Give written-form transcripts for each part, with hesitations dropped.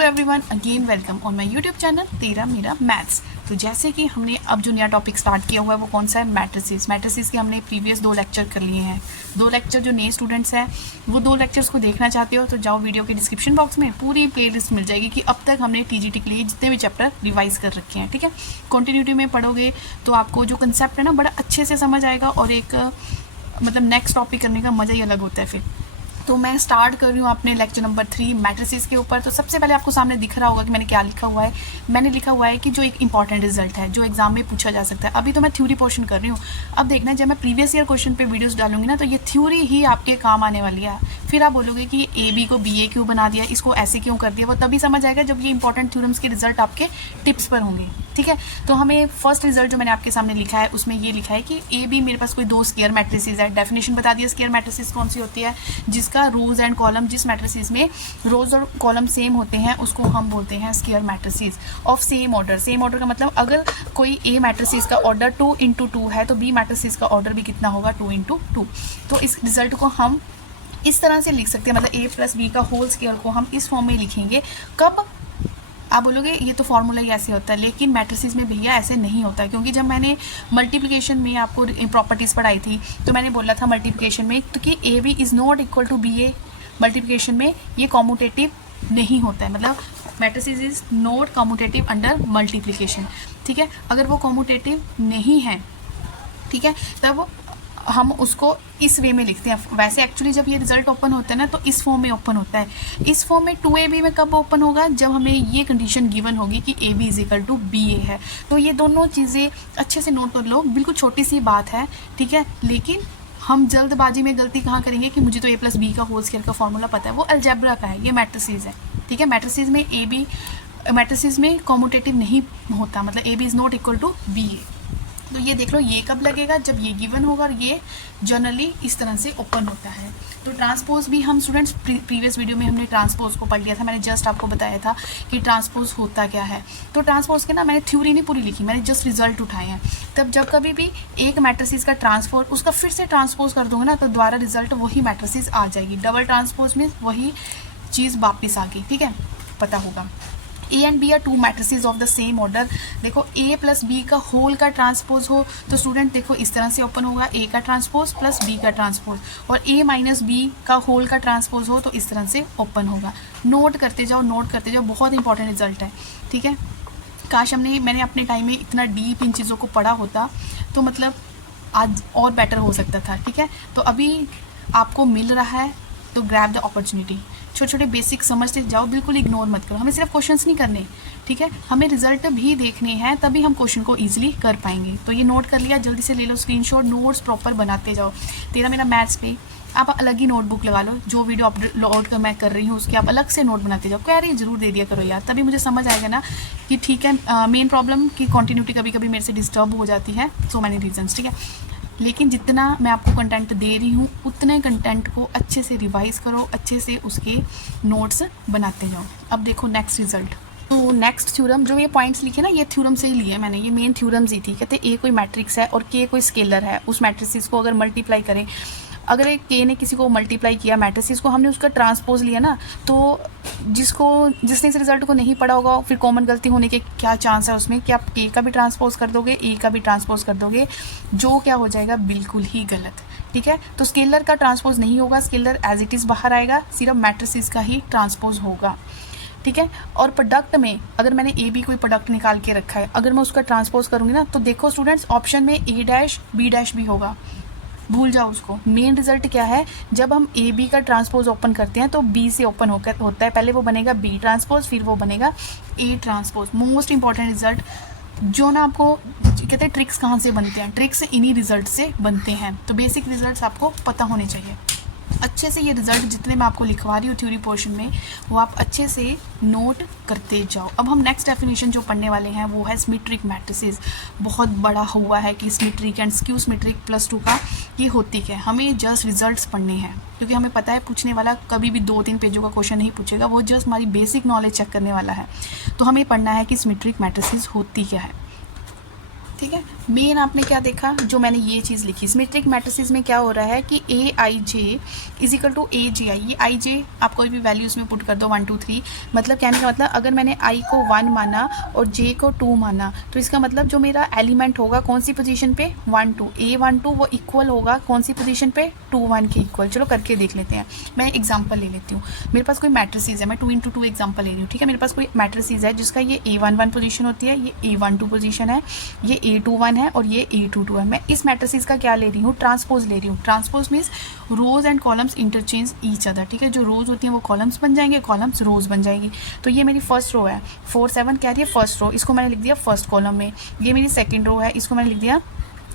To everyone, again welcome on my YouTube channel तेरा मेरा maths. तो जैसे कि हमने अब जो नया टॉपिक स्टार्ट किया हुआ है वो कौन सा है, मैट्रिसेस के हमने प्रीवियस 2 लेक्चर कर लिए हैं। 2 लेक्चर जो नए स्टूडेंट्स हैं वो 2 लेक्चर्स को देखना चाहते हो तो जाओ वीडियो के डिस्क्रिप्शन बॉक्स में पूरी प्लेलिस्ट मिल जाएगी कि अब तक हमने टीजीटी के लिए जितने भी चैप्टर रिवाइज कर रखे हैं। ठीक है, कंटिन्यूटी में पढ़ोगे तो आपको जो कंसेप्ट है ना बड़ा अच्छे से समझ आएगा और एक मतलब नेक्स्ट टॉपिक करने का मज़ा ही अलग होता है फिर। तो मैं स्टार्ट कर रही हूँ अपने लेक्चर नंबर 3 मैट्रिसेस के ऊपर। तो सबसे पहले आपको सामने दिख रहा होगा कि मैंने क्या लिखा हुआ है। मैंने लिखा हुआ है कि जो एक इंपॉर्टेंट रिजल्ट है जो एग्जाम में पूछा जा सकता है। अभी तो मैं थ्योरी पोर्शन कर रही हूँ। अब देखना जब मैं प्रीवियस ईयर क्वेश्चन पे वीडियोस डालूंगी ना तो ये थ्योरी ही आपके काम आने वाली है। फिर आप बोलोगे कि ये ए बी को बी ए क्यों बना दिया, इसको ऐसे क्यों कर दिया, वो तभी समझ आएगा जब ये इंपॉर्टेंट थ्योरम्स के रिजल्ट आपके टिप्स पर होंगे। ठीक है, तो हमें फर्स्ट रिजल्ट जो मैंने आपके सामने लिखा है उसमें ये लिखा है कि ए बी मेरे पास कोई 2 स्क्वायर मैट्रिसेस है। डेफिनेशन बता दिया स्क्वायर मैट्रिसेस कौन सी होती है, जिसका रोज एंड कॉलम, जिस मैट्रिसेस में रोज और कॉलम सेम होते हैं उसको हम बोलते हैं square matrices of same order. Same order का मतलब अगर कोई ए मैट्रिसेस का ऑर्डर 2 × 2 है तो बी मैट्रिसेस का ऑर्डर भी कितना होगा, 2 × 2। तो इस रिजल्ट को हम इस तरह से लिख सकते हैं, मतलब ए प्लस बी का होल स्क्वायर को हम इस फॉर्म में लिखेंगे। कब आप बोलोगे ये तो फॉर्मूला ही ऐसे होता है, लेकिन मैट्रिसेस में भैया ऐसे नहीं होता है। क्योंकि जब मैंने मल्टीप्लिकेशन में आपको प्रॉपर्टीज़ पढ़ाई थी तो मैंने बोला था मल्टीप्लिकेशन में तो कि A B is not equal to B A. Multiplication में ये कॉम्यूटेटिव नहीं होता है, मतलब matrices is not commutative under multiplication. ठीक है, अगर वो कॉम्यूटेटिव नहीं है, ठीक है, तब हम उसको इस वे में लिखते हैं। वैसे एक्चुअली जब ये रिजल्ट ओपन होता है ना तो इस फॉर्म में ओपन होता है। इस फॉर्म में 2ab में कब ओपन होगा, जब हमें ये कंडीशन गिवन होगी कि ab is equal to B A है। तो ये दोनों चीज़ें अच्छे से नोट कर लो, बिल्कुल छोटी सी बात है। ठीक है, लेकिन हम जल्दबाजी में गलती कहाँ करेंगे कि मुझे तो a प्लस बी का होल स्क्वायर का फॉर्मूला पता है, वो अलजेब्रा का है, ये मैट्रिसेस है। ठीक है, मैट्रिसेस में ए बी मैट्रिसेस में कॉम्यूटेटिव नहीं होता, मतलब A B is not equal to B A. तो ये देख लो ये कब लगेगा, जब ये गिवन होगा और ये जनरली इस तरह से ओपन होता है। तो ट्रांसपोज भी हम स्टूडेंट्स प्रीवियस वीडियो में हमने ट्रांसपोज को पढ़ लिया था। मैंने जस्ट आपको बताया था कि ट्रांसपोज होता क्या है। तो ट्रांसपोज के ना मैंने थ्योरी नहीं पूरी लिखी, मैंने जस्ट रिजल्ट उठाए हैं। तब जब कभी भी एक मैट्रिसेस का ट्रांसपोज उसका फिर से ट्रांसपोज कर दोगे ना तो दोबारा रिजल्ट वही मैट्रिसेस आ जाएगी। डबल ट्रांसपोज में वही चीज़ वापस आ गई। ठीक है, पता होगा। A and B are 2 matrices of the same order. देखो ए प्लस बी का होल का ट्रांसपोज हो तो स्टूडेंट देखो इस तरह से ओपन होगा, ए का ट्रांसपोज प्लस बी का ट्रांसपोज, और ए माइनस बी का होल का ट्रांसपोज हो तो इस तरह से ओपन होगा। नोट करते जाओ, नोट करते जाओ, बहुत इंपॉर्टेंट रिजल्ट है। ठीक है, काश मैंने अपने टाइम में इतना डीप इन चीज़ों को पढ़ा होता तो मतलब आज और बेटर हो सकता था। ठीक है, तो अभी आपको मिल रहा है तो ग्रैब द अपॉर्चुनिटी। छोटे छोटे बेसिक समझते जाओ, बिल्कुल इग्नोर मत करो। हमें सिर्फ क्वेश्चंस नहीं करने, ठीक है, हमें रिजल्ट भी देखने हैं, तभी हम क्वेश्चन को इजीली कर पाएंगे। तो ये नोट कर लिया, जल्दी से ले लो स्क्रीनशॉट, नोट्स प्रॉपर बनाते जाओ। तेरा मेरा मैथ्स पे आप अलग ही नोटबुक लगा लो, जो वीडियो अपलोड कर मैं कर रही हूँ उसके आप अलग से नोट बनाते जाओ। क्वेरी जरूर दे दिया करो यार, तभी मुझे समझ आएगा ना कि ठीक है। मेन प्रॉब्लम की कॉन्टीन्यूटी कभी कभी मेरे से डिस्टर्ब हो जाती है, सो मैनी रीजन्स। ठीक है, लेकिन जितना मैं आपको कंटेंट दे रही हूँ उतने कंटेंट को अच्छे से रिवाइज करो, अच्छे से उसके नोट्स बनाते जाओ। अब देखो नेक्स्ट रिजल्ट। तो नेक्स्ट थ्योरम जो ये पॉइंट्स लिखे ना ये थ्योरम से ही लिए मैंने, ये मेन थ्योरम्स ही थी। कहते ए कोई मैट्रिक्स है और के कोई स्केलर है, उस मैट्रिक्स को अगर मल्टीप्लाई करें, अगर एक के ने किसी को मल्टीप्लाई किया मैट्रिसेस को, हमने उसका ट्रांसपोज लिया ना, तो जिसने इस रिजल्ट को नहीं पढ़ा होगा फिर कॉमन गलती होने के क्या चांस है उसमें कि आप के का भी ट्रांसपोज कर दोगे, ए का भी ट्रांसपोज कर दोगे, जो क्या हो जाएगा बिल्कुल ही गलत। ठीक है, तो स्केलर का ट्रांसपोज नहीं होगा, स्केलर एज इट इज़ बाहर आएगा, सिर्फ मैट्रिसेस का ही ट्रांसपोज होगा। ठीक है, और प्रोडक्ट में अगर मैंने ए बी कोई प्रोडक्ट निकाल के रखा है, अगर मैं उसका ट्रांसपोज करूँगी ना तो देखो स्टूडेंट्स ऑप्शन में ए डैश बी डैश भी होगा, भूल जाओ उसको। मेन रिजल्ट क्या है, जब हम ए बी का ट्रांसपोज ओपन करते हैं तो बी से ओपन होता है, पहले वो बनेगा बी ट्रांसपोज फिर वो बनेगा A transpose. Most important result जो ना आपको कहते हैं ट्रिक्स कहाँ से बनते हैं, ट्रिक्स इन्हीं रिजल्ट से बनते हैं। तो बेसिक रिजल्ट्स आपको पता होने चाहिए। अच्छे से ये रिजल्ट जितने मैं आपको लिखवा रही हूँ थ्योरी पोर्शन में वो आप अच्छे से नोट करते जाओ। अब हम नेक्स्ट डेफिनेशन जो पढ़ने वाले हैं वो है सिमेट्रिक मैट्रिसेस। बहुत बड़ा हुआ है कि सिमेट्रिक एंड स्क्यू सिमेट्रिक +2 का ये होती क्या है। हमें जस्ट रिजल्ट्स पढ़ने हैं क्योंकि हमें पता है पूछने वाला कभी भी 2-3 पेजों का क्वेश्चन नहीं पूछेगा, वो जस्ट हमारी बेसिक नॉलेज चेक करने वाला है। तो हमें पढ़ना है कि सिमेट्रिक मैट्रिसेस होती क्या है। ठीक है। मेन आपने क्या देखा, जो मैंने ये चीज़ लिखी, सिमेट्रिक मैट्रिसेस में क्या हो रहा है कि ए आई जे इज इक्वल टू ए जे आई। ये आई जे आप कोई भी वैल्यू उसमें पुट कर दो 1 2 3, मतलब कहने का मतलब अगर मैंने आई को 1 माना और जे को 2 माना तो इसका मतलब जो मेरा एलिमेंट होगा कौन सी पोजीशन पे 1 2, ए 1 2 वो इक्वल होगा कौन सी पोजीशन पे 2 1 के इक्वल। चलो करके देख लेते हैं। मैं एग्जांपल ले लेती हूँ। मेरे पास कोई मैट्रिसेस है, मैं 2 × 2 एग्जांपल ले रही हूँ। ठीक है, मेरे पास कोई मैट्रिसेस है जिसका ये A11 पोजीशन होती है, ये A12 पोजीशन है, ये A21 है और ये A22 है। मैं इस मैट्रिसेस का क्या ले रही हूँ, ट्रांसपोज ले रही हूँ। Transpose means rows and columns interchange each other. ठीक है, जो रोज होती हैं वो कॉलम्स बन जाएंगे, कॉलम्स रोज बन जाएगी। तो ये मेरी फर्स्ट रो है, 4 7 कह रही है फर्स्ट रो, इसको मैंने लिख दिया फर्स्ट कॉलम में। ये मेरी सेकेंड रो है, इसको मैंने लिख दिया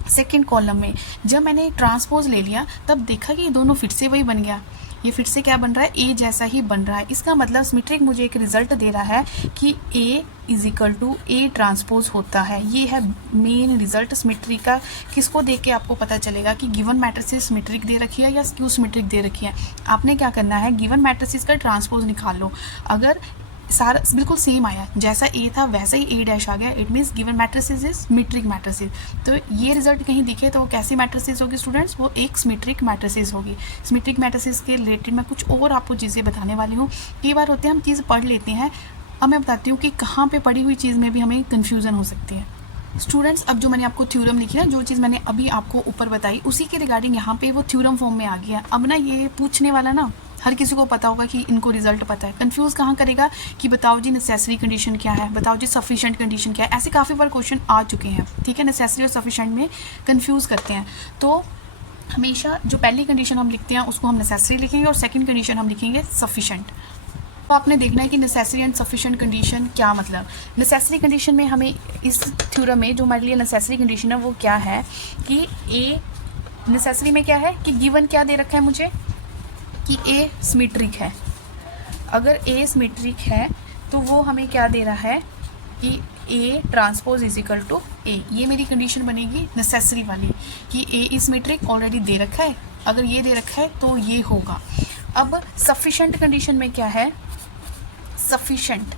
सेकेंड कॉलम में। जब मैंने ट्रांसपोज ले लिया तब देखा कि ये दोनों फिर से वही बन गया, ये फिर से क्या बन रहा है, ए जैसा ही बन रहा है। इसका मतलब सिमेट्रिक मुझे एक रिजल्ट दे रहा है कि A is equal to A transpose होता है। ये है मेन रिजल्ट सिमेट्री का। किसको देख के आपको पता चलेगा कि गिवन मैट्रिसेस सिमेट्रिक दे रखी है या स्क्यू सिमेट्रिक दे रखी है। आपने क्या करना है, गिवन मैट्रिसेस का ट्रांसपोज निकाल लो। अगर सारा बिल्कुल सेम आया, जैसा ए था वैसा ही ए डैश आ गया, it means given matrices is symmetric matrices. तो ये रिजल्ट कहीं दिखे तो वो कैसी मैट्रिसेस होगी स्टूडेंट्स, वो एक सिमेट्रिक मैट्रिसेस होगी। सिमेट्रिक मैट्रिसेस के रिलेटेड मैं कुछ और आपको चीज़ें बताने वाली हूँ। कई बार होते हैं हम चीज़ पढ़ लेते हैं, अब मैं बताती हूँ कि कहाँ पे पढ़ी हुई चीज़ में भी हमें कन्फ्यूज़न हो सकती है। स्टूडेंट्स, अब जो मैंने आपको थ्योरम लिखी ना, जो चीज़ मैंने अभी आपको ऊपर बताई उसी के रिगार्डिंग यहाँ पे वो थ्योरम फॉर्म में आ गया। अब ना ये पूछने वाला ना हर किसी को पता होगा कि इनको रिजल्ट पता है, कंफ्यूज कहाँ करेगा कि बताओ जी नेसेसरी कंडीशन क्या है, बताओ जी सफिशिएंट कंडीशन क्या है। ऐसे काफ़ी बार क्वेश्चन आ चुके हैं। ठीक है, नेसेसरी और सफिशिएंट में कंफ्यूज करते हैं। तो हमेशा जो पहली कंडीशन हम लिखते हैं उसको हम नेसेसरी लिखेंगे और सेकेंड कंडीशन हम लिखेंगे सफिशिएंट। तो आपने देखना है कि नेसेसरी एंड सफिशिएंट कंडीशन क्या मतलब। नेसेसरी कंडीशन में हमें इस थ्योरम में जो हमारे लिए नेसेसरी कंडीशन है वो क्या है कि ए, नेसेसरी में क्या है कि गिवन क्या दे रखा है मुझे कि ए सिमेट्रिक है। अगर ए सिमेट्रिक है तो वो हमें क्या दे रहा है कि A transpose is equal to A. ये मेरी कंडीशन बनेगी नेसेसरी वाली कि ए इज सिमेट्रिक, ऑलरेडी दे रखा है। अगर ये दे रखा है तो ये होगा। अब सफिशिएंट कंडीशन में क्या है, सफिशिएंट,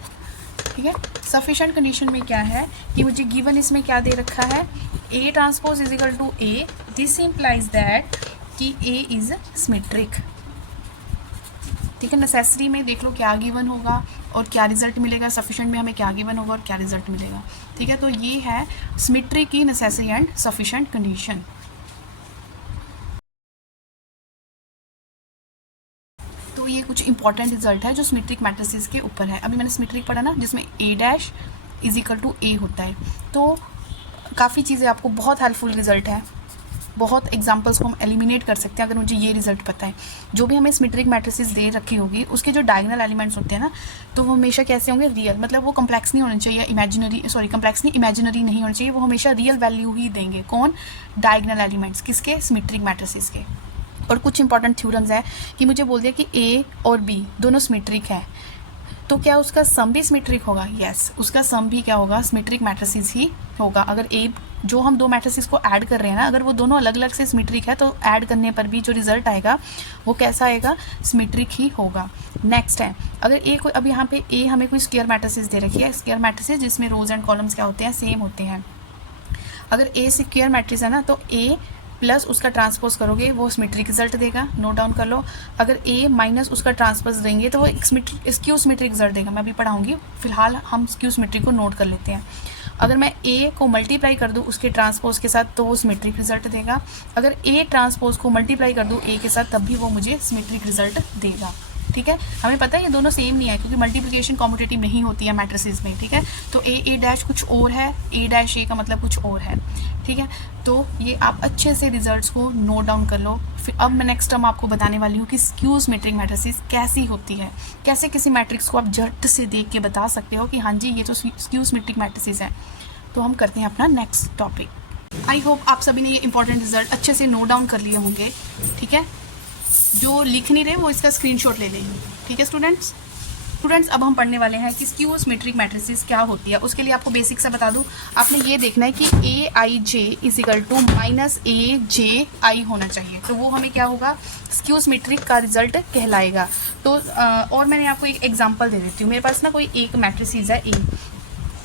ठीक है, सफिशिएंट कंडीशन में क्या है कि मुझे गिवन इसमें क्या दे रखा है, A transpose is equal to A. This implies that कि ए इज सिमेट्रिक। ठीक है, नेसेसरी में देख लो क्या गिवन होगा और क्या रिजल्ट मिलेगा, सफिशिएंट में हमें क्या गिवन होगा और क्या रिजल्ट मिलेगा। ठीक है, तो ये है सिमेट्रिक की नेसेसरी एंड सफिशिएंट कंडीशन। तो ये कुछ इंपॉर्टेंट रिजल्ट है जो सिमेट्रिक मैट्रिसेस के ऊपर है। अभी मैंने सिमेट्रिक पढ़ा ना, जिसमें ए डैश इज इक्वल टू ए होता है। तो काफ़ी चीज़ें आपको बहुत हेल्पफुल रिजल्ट है, बहुत एग्जांपल्स को हम एलिमिनेट कर सकते हैं अगर मुझे ये रिजल्ट पता है। जो भी हमें सिमेट्रिक मैट्रिसेस दे रखी होगी उसके जो डायगोनल एलिमेंट्स होते हैं ना, तो वो हमेशा कैसे होंगे, रियल, मतलब वो कम्प्लेक्स नहीं होने चाहिए, इमेजिनरी, सॉरी कम्प्लेक्स नहीं इमेजिनरी नहीं होने चाहिए, वो हमेशा रियल वैल्यू ही देंगे। कौन, डायगोनल एलिमेंट्स, किसके, सिमेट्रिक मैट्रिसेस के। और कुछ इंपॉर्टेंट थ्योरम्स है कि मुझे बोल दिया कि ए और बी दोनों सिमेट्रिक है, तो क्या उसका सम भी सिमेट्रिक होगा, यस, उसका सम भी क्या होगा, सिमेट्रिक मैट्रिसेस ही होगा। अगर ए, जो हम दो मैट्रिसेस को ऐड कर रहे हैं ना, अगर वो दोनों अलग अलग से सिमेट्रिक है तो ऐड करने पर भी जो रिजल्ट आएगा वो कैसा आएगा, सिमेट्रिक ही होगा। नेक्स्ट है, अगर ए कोई, अब यहाँ पे ए हमें कोई स्क्वायर मैट्रिसेस दे रखी है, स्क्वायर मैट्रिसेस जिसमें रोज एंड कॉलम्स क्या होते हैं, सेम होते हैं। अगर ए स्क्वायर मैट्रिक्स है ना, तो ए प्लस उसका ट्रांसपोज करोगे वो सिमेट्रिक रिजल्ट देगा, नोट डाउन कर लो। अगर ए माइनस उसका ट्रांसपोज देंगे तो वो स्क्यू सिमेट्रिक रिजल्ट देगा। मैं भी पढ़ाऊंगी, फिलहाल हम स्क्यू सिमेट्रिक को नोट कर लेते हैं। अगर मैं ए को मल्टीप्लाई कर दूँ उसके ट्रांसपोज के साथ तो वो सिमेट्रिक रिजल्ट देगा। अगर ए ट्रांसपोज को मल्टीप्लाई कर दूँ ए के साथ तब भी वो मुझे सिमेट्रिक रिजल्ट देगा। ठीक है, हमें पता है ये दोनों सेम नहीं है क्योंकि मल्टीप्लिकेशन कॉम्पिटेटिव नहीं होती है मैट्रिसेस में। ठीक है, तो ए डैश कुछ और है, ए डैश ए का मतलब कुछ और है। ठीक है, तो ये आप अच्छे से रिजल्ट्स को नोट डाउन कर लो। फिर अब मैं नेक्स्ट टर्म आपको बताने वाली हूँ कि स्क्यू सिमेट्रिक मैट्रिसेस कैसी होती है, कैसे किसी मैट्रिक्स को आप झट से देख के बता सकते हो कि हाँ जी ये तो स्क्यू सिमेट्रिक मैट्रिसेस है। तो हम करते हैं अपना नेक्स्ट टॉपिक। आई होप आप सभी ने ये इंपॉर्टेंट रिजल्ट अच्छे से नोट डाउन कर लिए होंगे। ठीक है, जो लिख नहीं रहे वो इसका स्क्रीनशॉट ले लेंगे। ठीक है स्टूडेंट्स, अब हम पढ़ने वाले हैं कि स्क्यू सिमेट्रिक मैट्रिसेस क्या होती है। उसके लिए आपको बेसिक से बता दूं, आपने ये देखना है कि ए आई जे इज इक्वल टू माइनस ए जे आई होना चाहिए, तो वो हमें क्या होगा, स्क्यू सिमेट्रिक का रिजल्ट कहलाएगा। तो और मैंने आपको एक एग्जांपल दे देती हूँ। मेरे पास ना कोई एक मैट्रिसेस है ए,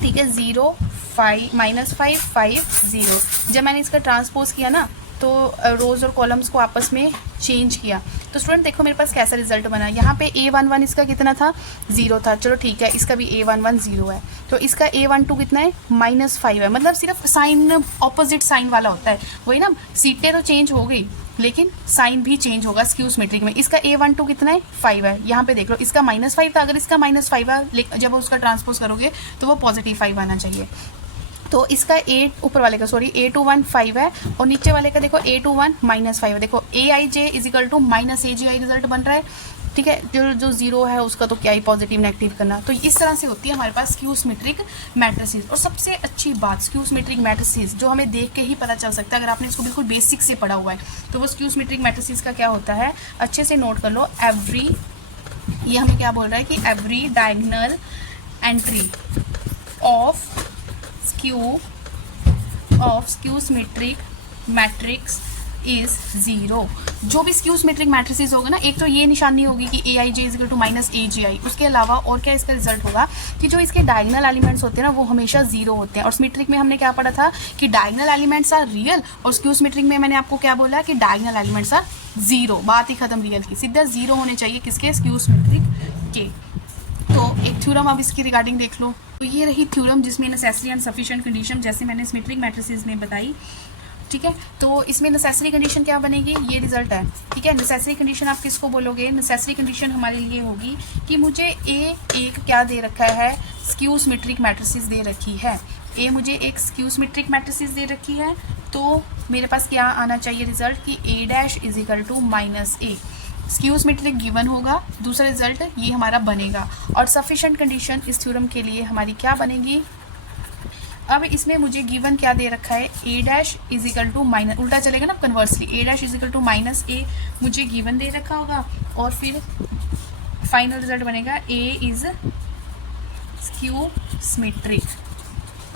ठीक है, 0 5 -5 5 0। जब मैंने इसका ट्रांसपोज किया ना तो रोज़ और कॉलम्स को आपस में चेंज किया तो स्टूडेंट देखो मेरे पास कैसा रिजल्ट बना। यहाँ पे A11 इसका कितना था, 0 था। चलो ठीक है, इसका भी A11 0 है। तो इसका A12 कितना है, -5 है। मतलब सिर्फ साइन ऑपोजिट साइन वाला होता है, वही ना, सीटें तो चेंज हो गई लेकिन साइन भी चेंज होगा स्क्यू सिमेट्रिक में। इसका A12 कितना है, 5 है। यहाँ पे देख लो, इसका -5 था, अगर इसका -5 है जब उसका ट्रांसपोज करोगे तो वो +5 आना चाहिए। तो इसका ऊपर वाले का A21 5 है और नीचे वाले का देखो A21 -5 है। देखो AIJ = -AGI रिजल्ट बन रहा है। ठीक है, जो 0 है उसका तो क्या ही पॉजिटिव नेगेटिव करना। तो इस तरह से होती है हमारे पास स्क्यू सिमेट्रिक मैट्रिसेस। और सबसे अच्छी बात स्क्यू सिमेट्रिक मैट्रिसेस जो हमें देख के ही पता चल सकता है, अगर आपने इसको बिल्कुल बेसिक से पढ़ा हुआ है तो वो स्क्यू सिमेट्रिक मैट्रिसेस का क्या होता है, अच्छे से नोट कर लो। ये हमें क्या बोल रहा है कि every diagonal entry of skew symmetric matrix is 0। जो भी स्क्यू सिमेट्रिक मैट्रिसेस होगा ना, एक तो ये निशानी होगी कि AIJ = -AGI। उसके अलावा और क्या इसका रिजल्ट होगा कि जो इसके डायगोनल एलिमेंट्स होते हैं ना वो हमेशा 0 होते हैं। और सिमेट्रिक में हमने क्या पढ़ा था कि डायगोनल एलिमेंट्स आर रियल, और स्क्यू सिमेट्रिक में मैंने आपको क्या बोला कि डायगोनल एलिमेंट्स आर 0। बात ही खत्म रियल की, सीधा 0 होने चाहिए किसके, स्क्यू सिमेट्रिक के। तो एक थ्योरम अब इसकी रिगार्डिंग देख लो। तो ये रही थ्योरम जिसमें नेसेसरी एंड सफिशिएंट कंडीशन जैसे मैंने सिमेट्रिक मैट्रिसेस में बताई। ठीक है, तो इसमें नेसेसरी कंडीशन क्या बनेगी, ये रिजल्ट है। ठीक है, नेसेसरी कंडीशन आप किसको बोलोगे, नेसेसरी कंडीशन हमारे लिए होगी कि मुझे एक क्या दे रखा है, स्क्यू सिमेट्रिक मैट्रिसेस दे रखी है। मुझे एक स्क्यू सिमेट्रिक मैट्रिसेस दे रखी है, तो मेरे पास क्या आना चाहिए रिजल्ट कि A' = -A। Skew symmetric given होगा, दूसरा रिजल्ट ये हमारा बनेगा। और सफिशिएंट कंडीशन इस थ्योरम के लिए हमारी क्या बनेगी, अब इसमें मुझे गिवन क्या दे रखा है, A' उल्टा चलेगा ना कन्वर्सली, A' -A मुझे गिवन दे रखा होगा और फिर फाइनल रिजल्ट बनेगा A इज स्क्यू सिमेट्रिक।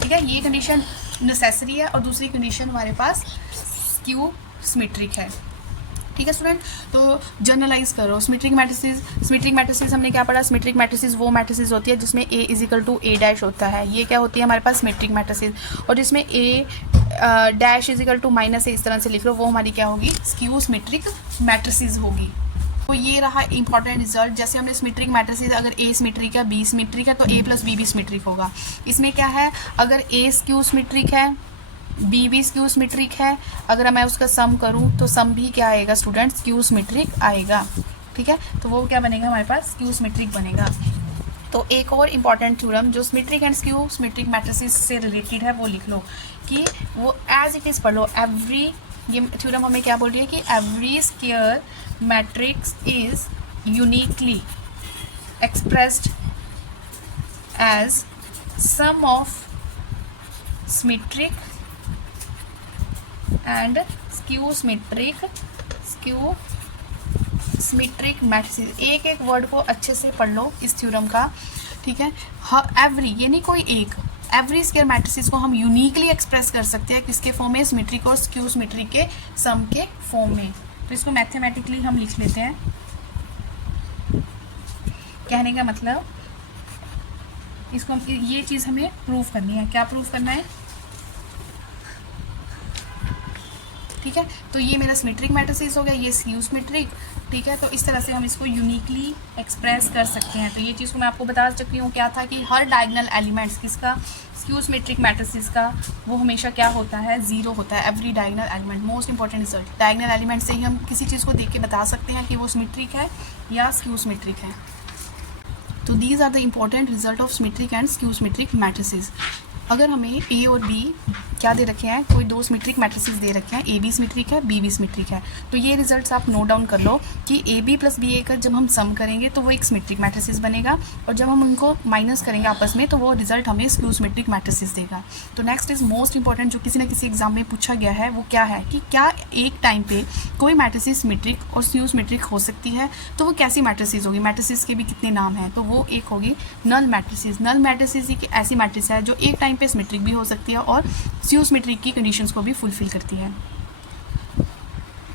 ठीक है, ये कंडीशन नेसेसरी है और दूसरी कंडीशन हमारे पास स्क्यू सिमेट्रिक है। ठीक है स्टूडेंट, तो जर्नलाइज करो सिमेट्रिक मैट्रिसेस हमने क्या पढ़ा, सिमेट्रिक मैट्रिसेस वो मैट्रिसेस होती है जिसमें A = A' होता है। ये क्या होती है हमारे पास सिमेट्रिक मैट्रिसेस। और जिसमें A' -A इस तरह से लिख लो, वो हमारी क्या होगी, स्क्यू सिमेट्रिक मैट्रिसेस होगी। तो ये रहा इंपॉर्टेंट रिजल्ट। जैसे हमने सिमेट्रिक मैट्रिसेस, अगर A सिमेट्रिक है, B सिमेट्रिक है तो A + B भी सिमेट्रिक होगा। इसमें क्या है, अगर A स्क्यू सिमेट्रिक है, B भी स्क्यू सिमेट्रिक है, अगर मैं उसका सम करूं तो सम भी क्या आएगा स्टूडेंट, स्क्यू सिमेट्रिक आएगा। ठीक है, तो वो क्या बनेगा हमारे पास, स्क्यू सिमेट्रिक बनेगा। तो एक और इम्पॉर्टेंट थ्योरम जो symmetric and skew symmetric matrices से रिलेटेड है वो लिख लो कि वो एज इट इज़ पढ़ लो। ये थ्योरम हमें क्या बोल रही है कि every square matrix is uniquely expressed as sum of symmetric and skew symmetric matrices. एक वर्ड को अच्छे से पढ़ लो इस थ्योरम का। ठीक है, एवरी ये नहीं कोई एक, एवरी स्क्वायर मैट्रिसेस को हम यूनिकली एक्सप्रेस कर सकते हैं किसके फॉर्म में, सिमेट्रिक और स्क्यू सिमेट्रिक के सम के फॉर्म में। तो इसको मैथमेटिकली हम लिख लेते हैं। कहने का मतलब इसको ये चीज़ हमें प्रूफ करनी है। क्या प्रूफ करना है, ठीक है, तो ये मेरा सिमेट्रिक मैट्रिसेस हो गया, ये स्क्यू सिमेट्रिक। ठीक है, तो इस तरह से हम इसको यूनिकली एक्सप्रेस कर सकते हैं। तो ये चीज़ को मैं आपको बता चुकी हूँ क्या था कि हर डायगोनल एलिमेंट्स किसका, स्क्यू सिमेट्रिक मैट्रिसेस का, वो हमेशा क्या होता है, 0 होता है every diagonal element. Most important result, diagonal element से ही हम किसी चीज़ को देख के बता सकते हैं कि वो सिमेट्रिक है या स्क्यू सिमेट्रिक है। तो these are the important result of symmetric and skew symmetric matrices. अगर हमें A और B क्या दे रखे हैं, कोई दो सिमेट्रिक मैट्रिसेस दे रखे हैं, A भी सिमेट्रिक है, B भी सिमेट्रिक है, तो ये रिजल्ट्स आप नोट डाउन कर लो कि AB + BA का जब हम सम करेंगे तो वो एक सिमेट्रिक मैट्रिसेस बनेगा, और जब हम उनको माइनस करेंगे आपस में तो वो रिजल्ट हमें स्क्यू सिमेट्रिक मैट्रिसेस देगा। तो नेक्स्ट इज मोस्ट इंपॉर्टेंट जो किसी न किसी एग्जाम में पूछा गया है, वो क्या है कि क्या एक टाइम पे कोई मैट्रिसेस सिमेट्रिक और स्क्यू सिमेट्रिक हो सकती है, तो वो कैसी मैट्रिसेस होगी, मैट्रिसेस के भी कितने नाम हैं, तो वो एक होगी नल मैट्रिसेस। नल मैट्रिसेस एक ऐसी मैट्रिस है जो एक टाइम पे सिमेट्रिक भी हो सकती है और स्क्यू सिमेट्रिक की कंडीशंस को भी फुलफिल करती है।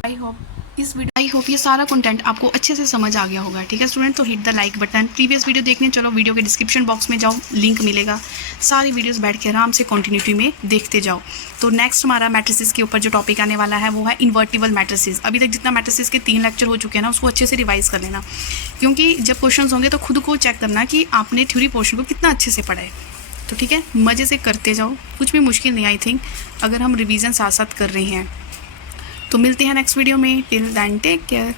आई होप इस वीडियो आई होप ये सारा कंटेंट आपको अच्छे से समझ आ गया होगा। ठीक है स्टूडेंट, तो hit the like button. Previous video देखने चलो, वीडियो के डिस्क्रिप्शन बॉक्स में जाओ, लिंक मिलेगा, सारी वीडियोस बैठ के आराम से कंटिन्यूटी में देखते जाओ। तो नेक्स्ट हमारा मैट्रिसेस के ऊपर जो टॉपिक आने वाला है वो है इन्वर्टिबल मैट्रिसेस। अभी तक जितना मैट्रिसेस के 3 लेक्चर हो चुके हैं ना, उसको अच्छे से रिवाइज कर लेना, क्योंकि जब क्वेश्चन होंगे तो खुद को चेक करना कि आपने थ्योरी पोर्शन को कितना अच्छे से पढ़ा है। तो ठीक है, मज़े से करते जाओ, कुछ भी मुश्किल नहीं आई थिंक, अगर हम रिवीजन साथ साथ कर रहे हैं। तो मिलते हैं नेक्स्ट वीडियो में। Till then take care.